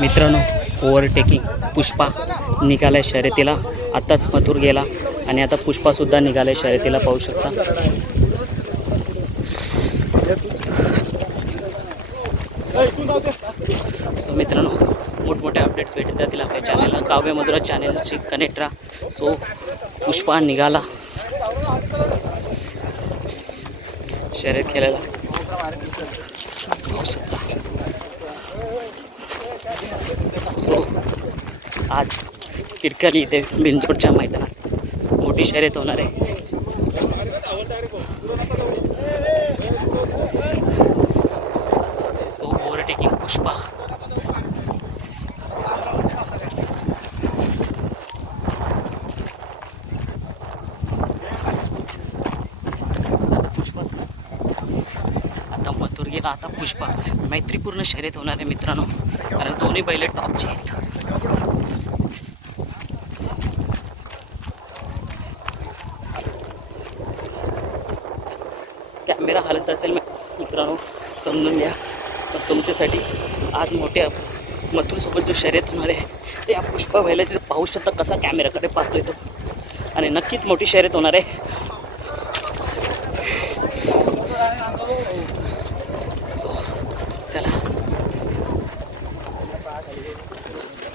मित्रांनो, ओव्हरटेकिंग पुष्पा निघालाय शर्यतीला. आत्ताच मथुर गेला आणि आता पुष्पासुद्धा निघालाय शर्यतीला, पाहू शकता. सो मित्रांनो, मोठमोठे अपडेट्स भेटत राहतील आपल्या चॅनलला. काव्य मधुरा चॅनलची कनेक्ट राहा. सो पुष्पा निघाला शर्यत खेळायला, पाहू शकता. सो आज किरकली इथे बिंजोडच्या मैदानात मोठी शर्यत होणार आहे. So overtaking Pushpa. आता मथुर गेला, आता पुष्पा. मैत्रीपूर्ण शर्यत होणार आहे मित्रांनो, कारण दोन्ही बैल टॉपचे आहेत. कॅमेरा हलत असेल मित्रांनो, समजून घ्या. तर तुमच्यासाठी आज मोठ्या मथुरसोबत जो शर्यत होणार आहे या पुष्पा बैलाची पाहू शकता कसा कॅमेराकडे पाहतोय तो, आणि नक्कीच मोठी शर्यत होणार आहे. सो चला.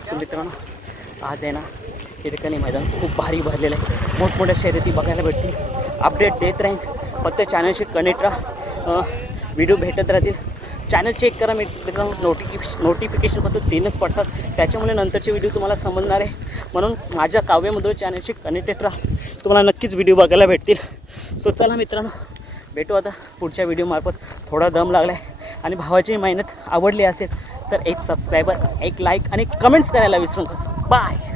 सो मित्रांनो, आज आहे ना हिरकणी मैदान खूप भारी भरलेलं आहे. मोठमोठ्या शर्यती बघायला भेटतील. अपडेट देत राहीन. फक्त चॅनलशी कनेक्ट राहा, व्हिडिओ भेटत राहतील. चॅनल चेक करा मित्रांनो. नोटिफिकेशन फक्त 3च पडतात, त्याच्यामुळे नंतरचे व्हिडिओ तुम्हाला समजणार आहे. म्हणून माझ्या काव्यमधून चॅनलशी कनेक्टेड राहा, तुम्हाला नक्कीच व्हिडिओ बघायला भेटतील. सो चला मित्रांनो, भेटू आता पुढच्या व्हिडिओमार्फत. थोडा दम लागला आहे आणि भावाची मेहनत आवडली असेल तर एक सबस्क्रायबर, एक लाईक आणि कमेंट्स करायला विसरू नका. बाय.